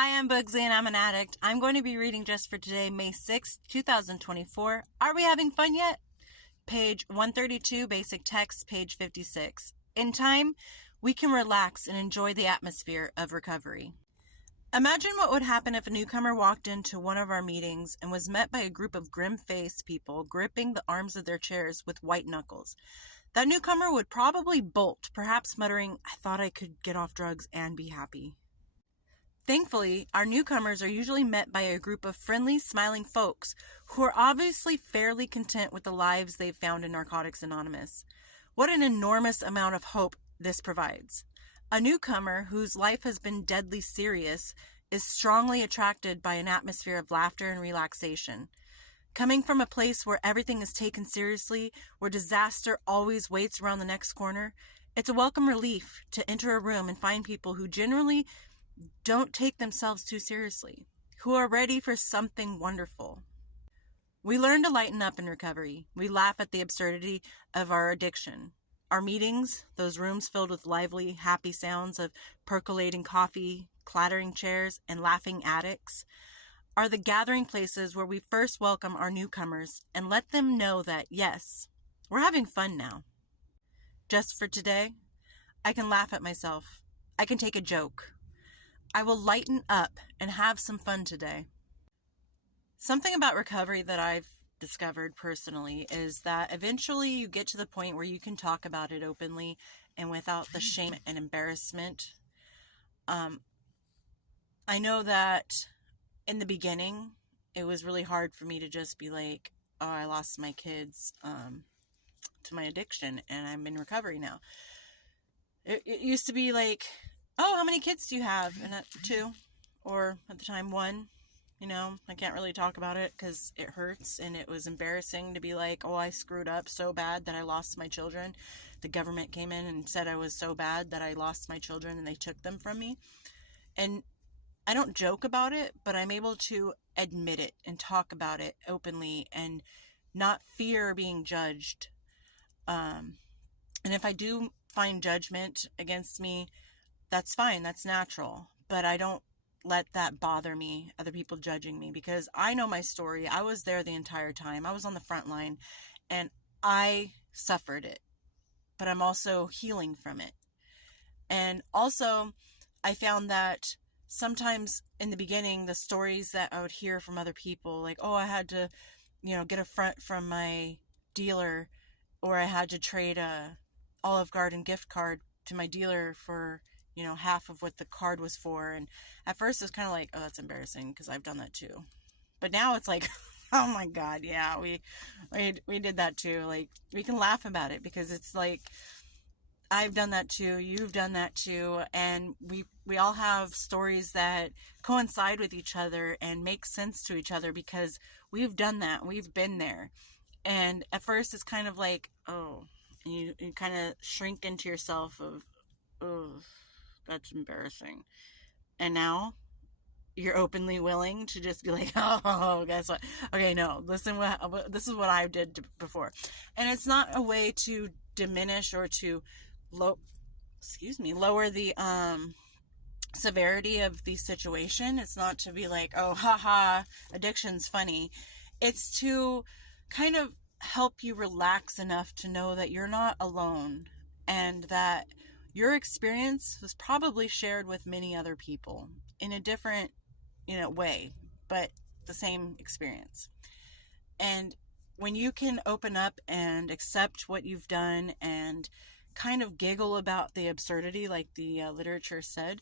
Hi, I'm Bugsy and I'm an addict. I'm going to be reading just for today, May 6th, 2024. Are we having fun yet? Page 132, basic text, page 56. In time, we can relax and enjoy the atmosphere of recovery. Imagine what would happen if a newcomer walked into one of our meetings and was met by a group of grim-faced people gripping the arms of their chairs with white knuckles. That newcomer would probably bolt, perhaps muttering, "I thought I could get off drugs and be happy." Thankfully, our newcomers are usually met by a group of friendly, smiling folks who are obviously fairly content with the lives they've found in Narcotics Anonymous. What an enormous amount of hope this provides. A newcomer whose life has been deadly serious is strongly attracted by an atmosphere of laughter and relaxation. Coming from a place where everything is taken seriously, where disaster always waits around the next corner, it's a welcome relief to enter a room and find people who generally don't take themselves too seriously, who are ready for something wonderful. We learn to lighten up in recovery. We laugh at the absurdity of our addiction. Our meetings, those rooms filled with lively, happy sounds of percolating coffee, clattering chairs, and laughing addicts, are the gathering places where we first welcome our newcomers and let them know that, yes, we're having fun now. Just for today, I can laugh at myself. I can take a joke. I will lighten up and have some fun today. Something about recovery that I've discovered personally is that eventually you get to the point where you can talk about it openly and without the shame and embarrassment. I know that in the beginning, it was really hard for me to just be like, oh, I lost my kids to my addiction and I'm in recovery now. It used to be like, oh, how many kids do you have? And two, or at the time, one. I can't really talk about it because it hurts and it was embarrassing to be like, oh, I screwed up so bad that I lost my children. The government came in and said I was so bad that I lost my children and they took them from me. And I don't joke about it, but I'm able to admit it and talk about it openly and not fear being judged. And if I do find judgment against me, that's fine. That's natural. But I don't let that bother me, other people judging me, because I know my story. I was there the entire time. I was on the front line and I suffered it, but I'm also healing from it. And also, I found that sometimes in the beginning, the stories that I would hear from other people, like, oh, I had to, get a front from my dealer, or I had to trade a Olive Garden gift card to my dealer for, half of what the card was for. And at first it's kind of like, oh, that's embarrassing because I've done that too. But now it's like, oh my God, yeah, we did that too. Like, we can laugh about it because it's like, I've done that too, you've done that too, and we all have stories that coincide with each other and make sense to each other because we've done that, we've been there. And at first it's kind of like, oh, and you kind of shrink into yourself of, oh, that's embarrassing. And now you're openly willing to just be like, oh, guess what? Okay, no, listen, this is what I did before. And it's not a way to diminish or to lower the severity of the situation. It's not to be like, oh, haha, addiction's funny. It's to kind of help you relax enough to know that you're not alone and that your experience was probably shared with many other people in a different, way, but the same experience. And when you can open up and accept what you've done and kind of giggle about the absurdity, like the literature said,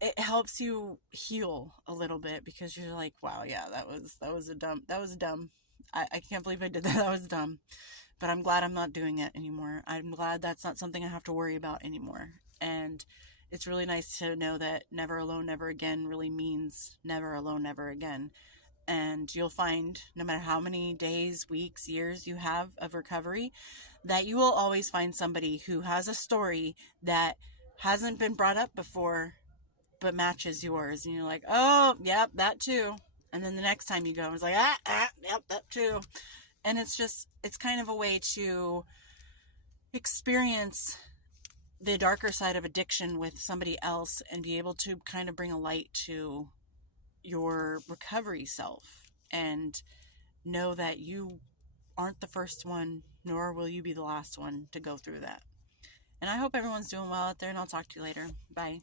it helps you heal a little bit because you're like, wow, yeah, that was dumb. I can't believe I did that. That was dumb. But I'm glad I'm not doing it anymore. I'm glad that's not something I have to worry about anymore. And it's really nice to know that never alone, never again really means never alone, never again. And you'll find, no matter how many days, weeks, years you have of recovery, that you will always find somebody who has a story that hasn't been brought up before but matches yours. And you're like, oh, yep, that too. And then the next time you go, it's like, yep, that too. And it's kind of a way to experience the darker side of addiction with somebody else and be able to kind of bring a light to your recovery self and know that you aren't the first one, nor will you be the last one to go through that. And I hope everyone's doing well out there, and I'll talk to you later. Bye.